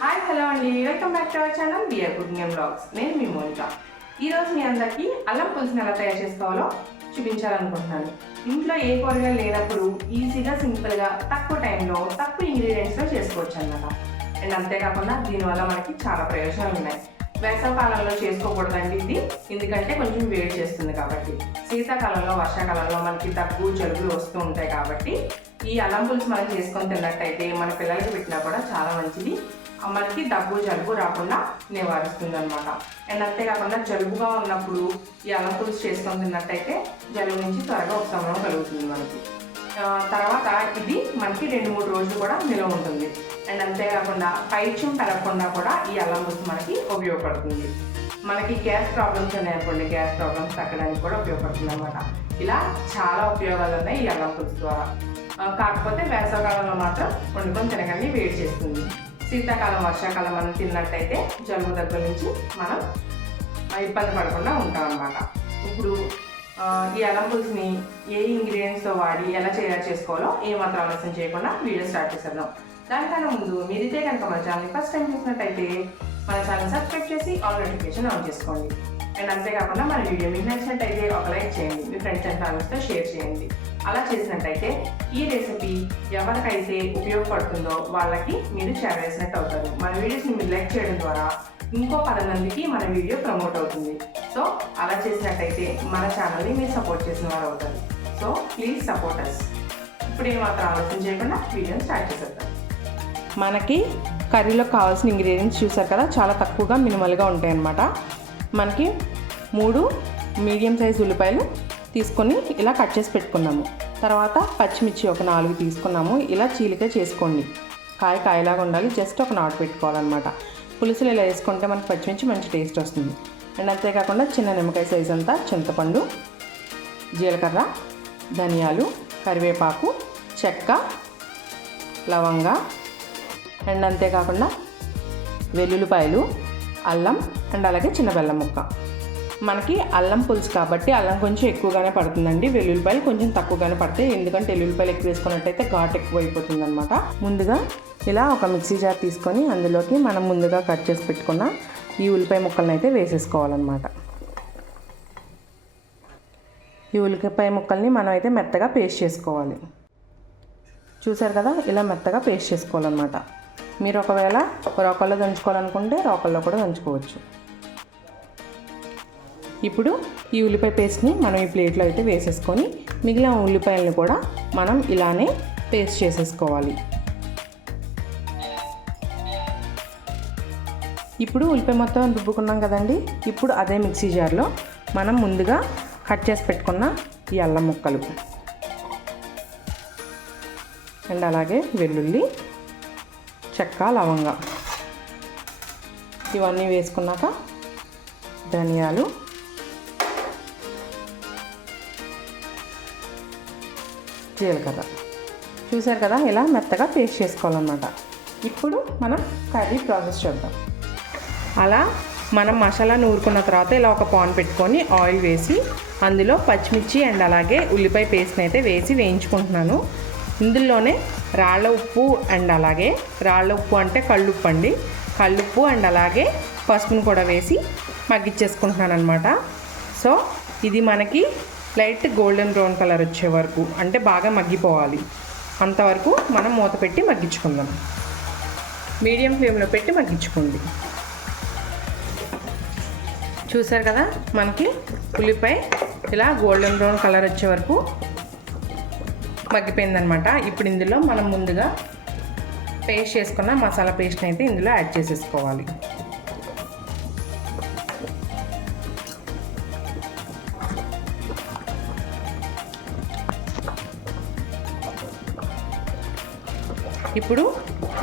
Hi hello అండి, welcome back to our channel BR cooking and vlogs. నేను మీ Monica. ఈరోజు మీ అందరికీ అల్లం పులుసుని ఎలా తయారు చేసుకోవాలో చూపించాలనుకుంటున్నాను. ఇంట్లో ఏ కూరగాయలు లేనప్పుడు ఈజీగా సింపుల్గా తక్కువ టైంలో తక్కువ ఇంగ్రీడియంట్స్లో చేసుకోవచ్చు అన్నమాట. అండ్ అంతేకాకుండా దీనివల్ల మనకి చాలా ప్రయోజనాలు ఉన్నాయి. వేసవకాలంలో చేసుకోకూడదండి ఇది, ఎందుకంటే కొంచెం వేడి చేస్తుంది కాబట్టి. శీతాకాలంలో వర్షాకాలంలో మనకి దగ్గు జలుబులు వస్తూ ఉంటాయి కాబట్టి ఈ అల్లం పులుసు మనం చేసుకొని తిన్నట్టయితే మన పిల్లలకి పెట్టినా కూడా చాలా మంచిది. మనకి దగ్గు జలుబు రాకుండా నివారిస్తుంది అనమాట. అండ్ అంతేకాకుండా జలుబుగా ఉన్నప్పుడు ఈ అల్లం పులుసు చేసుకొని తిన్నట్టయితే జలుబు నుంచి త్వరగా ఉపశమనం కలుగుతుంది మనకి. తర్వాత ఇది మనకి 2-3 రోజులు కూడా నిల్వ ఉంటుంది. అండ్ అంతేకాకుండా పైత్యం పెరగకుండా కూడా ఈ అల్లం పులుసు మనకి ఉపయోగపడుతుంది. మనకి గ్యాస్ ప్రాబ్లమ్స్ ఉన్నాయనుకోండి, గ్యాస్ ప్రాబ్లమ్స్ తగ్గడానికి కూడా ఉపయోగపడుతుంది అనమాట. ఇలా చాలా ఉపయోగాలు ఉన్నాయి ఈ అల్లం పులుసు ద్వారా. కాకపోతే వేసవకాలంలో మాత్రం వండుకొని తినకండి, వేడి చేస్తుంది. శీతాకాలం వర్షాకాలం మనం తిన్నట్టయితే జలుబు దగ్గర నుంచి మనం ఇబ్బంది పడకుండా ఉంటాం అన్నమాట. ఇప్పుడు ఈ అల్లం పులుసుని ఏ ఇంగ్రీడియంట్స్తో వాడి ఎలా చేసుకోవాలో ఏమాత్రం ఆలస్యం చేయకుండా వీడియో స్టార్ట్ చేసేద్దాం. దానికన్నా ముందు మీరైతే కనుక మన ఛానల్ని ఫస్ట్ టైం చూసినట్టయితే మన ఛానల్ సబ్స్క్రైబ్ చేసి ఆల్ నోటిఫికేషన్ ఆన్ చేసుకోండి. అండ్ అంతేకాకుండా మన వీడియో మీకు నచ్చినట్టయితే ఒక లైక్ చేయండి, మీ ఫ్రెండ్స్ అండ్ ఫ్యామిలీస్తో షేర్ చేయండి. అలా చేసినట్టయితే ఈ రెసిపీ ఎవరికైతే ఉపయోగపడుతుందో వాళ్ళకి మీరు షేర్ చేసినట్టు అవుతారు. మన వీడియోస్ని మీరు లైక్ చేయడం ద్వారా ఇంకో 10 మందికి మన వీడియో ప్రమోట్ అవుతుంది. సో అలా చేసినట్టయితే మన ఛానల్ని మీరు సపోర్ట్ చేసిన వారు అవుతారు. So please support us. ఇప్పుడు ఏమాత్రం ఆలోచన చేయకుండా వీడియోని స్టార్ట్ చేసేద్దాం. మనకి కర్రీలో కావాల్సిన ఇంగ్రీడియంట్స్ చూసారు కదా, చాలా తక్కువగా మినిమల్గా ఉంటాయన్నమాట. మనకి 3 మీడియం సైజ్ ఉల్లిపాయలు తీసుకొని ఇలా కట్ చేసి పెట్టుకున్నాము. తర్వాత పచ్చిమిర్చి ఒక 4 తీసుకున్నాము. ఇలా చీలిక చేసుకోండి, కాయలాగా ఉండాలి, జస్ట్ ఒక నాటు పెట్టుకోవాలన్నమాట. పులుసులు ఇలా వేసుకుంటే మనకి పచ్చిమిర్చి మంచి టేస్ట్ వస్తుంది. అండ్ అంతేకాకుండా చిన్న నిమ్మకాయ సైజ్ అంతా చింతపండు, జీలకర్ర, ధనియాలు, కరివేపాకు, చెక్క, లవంగ, అండ్ అంతేకాకుండా వెల్లుల్లిపాయలు, అల్లం, అండ్ అలాగే చిన్న బెల్లం ముక్క. మనకి అల్లం పులుసు కాబట్టి అల్లం కొంచెం ఎక్కువగానే పడుతుందండి, వెల్లుల్లిపాయలు కొంచెం తక్కువగానే పడతాయి. ఎందుకంటే వెల్లుల్లిపాయలు ఎక్కువ వేసుకున్నట్టయితే ఘాటు ఎక్కువ అయిపోతుంది అనమాట. ముందుగా ఇలా ఒక మిక్సీ జార్ తీసుకొని అందులోకి మనం ముందుగా కట్ చేసి పెట్టుకున్న ఈ ఉల్లిపాయ ముక్కలను అయితే వేసేసుకోవాలన్నమాట. ఈ ఉల్లిపాయ ముక్కల్ని మనం అయితే మెత్తగా పేస్ట్ చేసుకోవాలి. చూసారు కదా, ఇలా మెత్తగా పేస్ట్ చేసుకోవాలన్నమాట. మీరు ఒకవేళ రోకల్లో దంచుకోవాలనుకుంటే రోకల్లో కూడా దంచుకోవచ్చు. ఇప్పుడు ఈ ఉల్లిపాయ పేస్ట్ని మనం ఈ ప్లేట్లో అయితే వేసేసుకొని మిగిలిన ఉల్లిపాయలను కూడా మనం ఇలానే పేస్ట్ చేసేసుకోవాలి. ఇప్పుడు ఉల్లిపాయ మొత్తం రుబ్బుకున్నాం కదండి. ఇప్పుడు అదే మిక్సీ జార్లో మనం ముందుగా కట్ చేసి పెట్టుకున్న ఈ అల్లం ముక్కలు అండ్ అలాగే వెల్లుల్లి, చెక్క, లవంగ ఇవన్నీ వేసుకున్నాక ధనియాలు, జీలకర్ర చూసారు కదా, ఇలా మెత్తగా పేస్ట్ చేసుకోవాలన్నమాట. ఇప్పుడు మనం కర్రీ ప్రాసెస్ చూద్దాం. అలా మనం మసాలా నూరుకున్న తర్వాత ఇలా ఒక పాన్ పెట్టుకొని ఆయిల్ వేసి అందులో పచ్చిమిర్చి అండ్ అలాగే ఉల్లిపాయ పేస్ట్ని అయితే వేసి వేయించుకుంటున్నాను. ఇందులోనే రాళ్ళ ఉప్పు అండ్ అలాగే రాళ్ళ ఉప్పు అంటే కళ్ళుప్పు అండి, కళ్ళుప్పు అండ్ అలాగే పసుపును కూడా వేసి మగ్గిచ్చేసుకుంటున్నాను అనమాట. సో ఇది మనకి లైట్ గోల్డెన్ బ్రౌన్ కలర్ వచ్చే వరకు, అంటే బాగా మగ్గిపోవాలి, అంతవరకు మనం మూత పెట్టి మగ్గించుకుందాం. మీడియం ఫ్లేమ్లో పెట్టి మగ్గించుకోండి. చూసారు కదా, మనకి ఉల్లిపాయ ఇలా గోల్డెన్ బ్రౌన్ కలర్ వచ్చే వరకు మగ్గిపోయిందనమాట. ఇప్పుడు ఇందులో మనం ముందుగా పేస్ట్ చేసుకున్న మసాలా పేస్ట్ని అయితే ఇందులో యాడ్ చేసేసుకోవాలి. ఇప్పుడు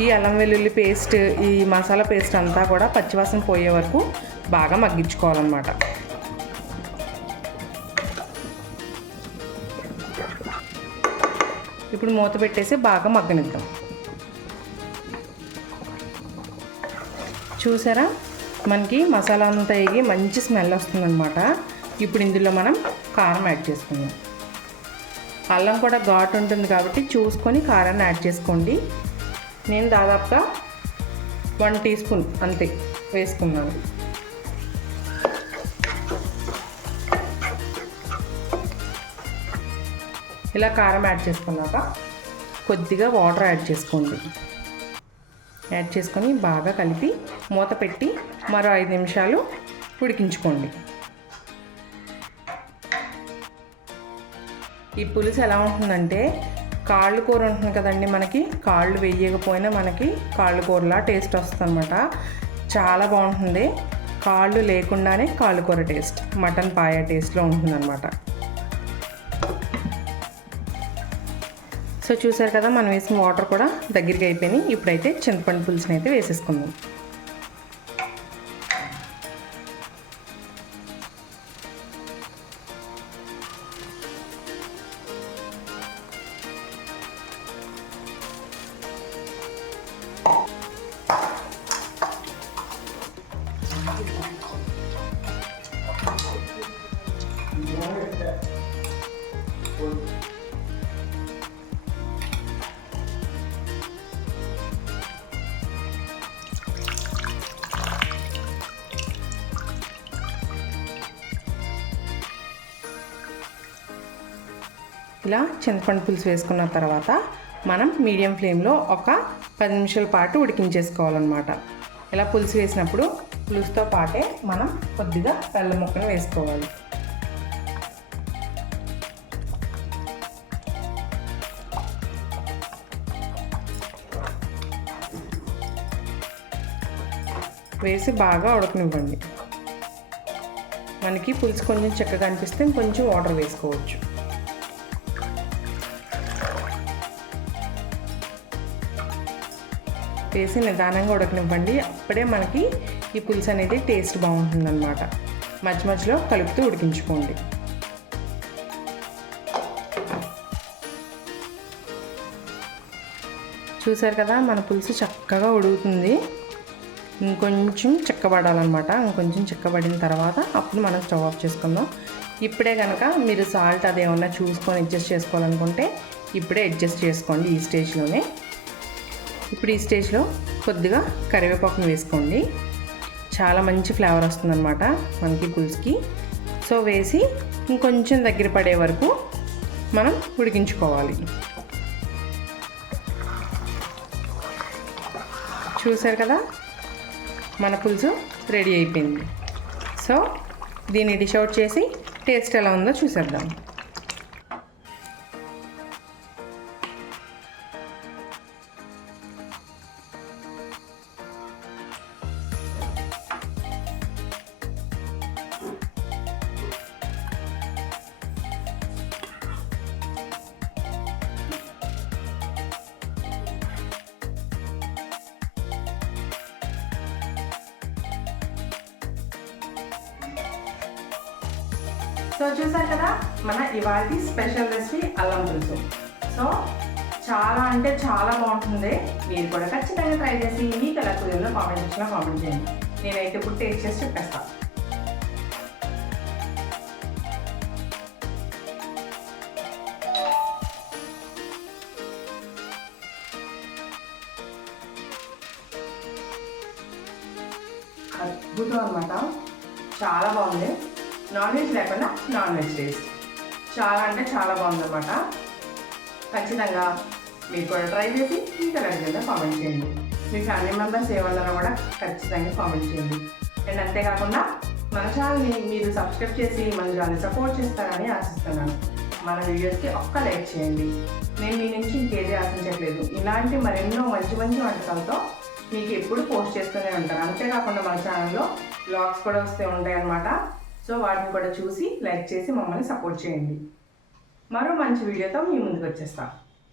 ఈ అల్లం వెల్లుల్లి పేస్ట్, ఈ మసాలా పేస్ట్ అంతా కూడా పచ్చివాసన పోయే వరకు బాగా మగ్గించుకోవాలన్నమాట. ఇప్పుడు మూత పెట్టేసి బాగా మగ్గనిద్దాం. చూసారా, మనకి మసాలా అంతా వేగి మంచి స్మెల్ వస్తుందన్నమాట. ఇప్పుడు ఇందులో మనం కారం యాడ్ చేసుకుందాం. అల్లం కూడా ఘాటు ఉంటుంది కాబట్టి చూసుకొని కారాన్ని యాడ్ చేసుకోండి. నేను దాదాపుగా 1 టీ స్పూన్ అంతే వేసుకున్నాను. ఇలా కారం యాడ్ చేసుకున్నాక కొద్దిగా వాటర్ యాడ్ చేసుకోండి. యాడ్ చేసుకొని బాగా కలిపి మూత పెట్టి మరో 5 నిమిషాలు ఉడికించుకోండి. ఈ పులుసు ఎలా ఉంటుందంటే కాళ్ళు కూర ఉంటుంది కదండి, మనకి కాళ్ళు వేయకపోయినా మనకి కాళ్ళు కూరలా టేస్ట్ వస్తుంది అనమాట. చాలా బాగుంటుంది. కాళ్ళు లేకుండానే కాళ్ళు కూర టేస్ట్, మటన్ పాయ టేస్ట్లో ఉంటుందన్నమాట. సో చూసారు కదా, మనం వేసిన వాటర్ కూడా దగ్గరికి అయిపోయినాయి. ఇప్పుడైతే చింతపండు పులుసుని అయితే వేసేసుకుందాం. ఇలా చింతపండు పులుసు వేసుకున్న తర్వాత మనం మీడియం ఫ్లేమ్లో ఒక 10 నిమిషాల పాటు ఉడికించేసుకోవాలన్నమాట. ఇలా పులుసు వేసినప్పుడు పులుసుతో పాటే మనం కొద్దిగా బెల్లం ముక్కను వేసుకోవాలి. వేసి బాగా ఉడకనివ్వండి. మనకి పులుసు కొంచెం చిక్కగా అనిపిస్తే కొంచెం వాటర్ వేసుకోవచ్చు. వేసి నిదానంగా ఉడకనివ్వండి. అప్పుడే మనకి ఈ పులుసు అనేది టేస్ట్ బాగుంటుందన్నమాట. మధ్య మధ్యలో కలుపుతూ ఉడికించుకోండి. చూసారు కదా, మన పులుసు చక్కగా ఉడుకుతుంది. ఇంకొంచెం చిక్కబడాలన్నమాట. ఇంకొంచెం చిక్కబడిన తర్వాత అప్పుడు మనం స్టవ్ ఆఫ్ చేసుకుందాం. ఇప్పుడే కనుక మీరు సాల్ట్ అదేమన్నా చూసుకొని అడ్జస్ట్ చేసుకోవాలనుకుంటే ఇప్పుడే అడ్జస్ట్ చేసుకోండి ఈ స్టేజ్లోనే. ఇప్పుడు ఈ స్టేజ్లో కొద్దిగా కరివేపాకును వేసుకోండి. చాలా మంచి ఫ్లేవర్ వస్తుందన్నమాట మనకి పులుసుకి. సో వేసి ఇంకొంచెం దగ్గర పడే వరకు మనం ఉడికించుకోవాలి. చూసారు కదా, మన పులుసు రెడీ అయిపోయింది. సో దీన్ని డిష్ అవుట్ చేసి టేస్ట్ ఎలా ఉందో చూసేద్దాం. సో చూసారు కదా, మన ఇవాళ స్పెషల్ రెసిపీ అల్లం పులుసు. సో చాలా అంటే చాలా బాగుంటుంది. మీరు కూడా ఖచ్చితంగా ట్రై చేసి మీకు ఎలా కుదిరిందో కామెంట్ సెక్షన్లో కామెంట్ చేయండి. నేనైతే ఇప్పుడు టేస్ట్ చేసి చెప్పేస్తాను. అద్భుతం అన్నమాట. చాలా బాగుంది. నాన్ వెజ్ లేకుండా నాన్ వెజ్ టేస్ట్ చాలా అంటే చాలా బాగుందన్నమాట. ఖచ్చితంగా మీరు కూడా ట్రై చేసి ఇంకా రెగ్యులర్గా కామెంట్ చేయండి. మీ ఫ్యామిలీ మెంబర్స్ ఏమన్నారో కూడా ఖచ్చితంగా కామెంట్ చేయండి. అండ్ అంతేకాకుండా మన ఛానల్ని మీరు సబ్స్క్రైబ్ చేసి మన ఛానల్ని సపోర్ట్ చేస్తారని ఆశిస్తున్నాను. మన వీడియోస్కి ఒక్క లైక్ చేయండి. నేను మీ నుంచి ఇంకేది ఆశించట్లేదు. ఇలాంటి మరెన్నో మంచి మంచి వంటకాలతో మీకు ఎప్పుడు పోస్ట్ చేస్తూనే ఉంటాను. అంతేకాకుండా మన ఛానల్లో బ్లాగ్స్ కూడా వస్తూ ఉంటాయి అన్నమాట. సో వాటిని కూడా చూసి లైక్ చేసి మమ్మల్ని సపోర్ట్ చేయండి. మరో మంచి వీడియోతో మీ ముందుకు వచ్చేస్తాను.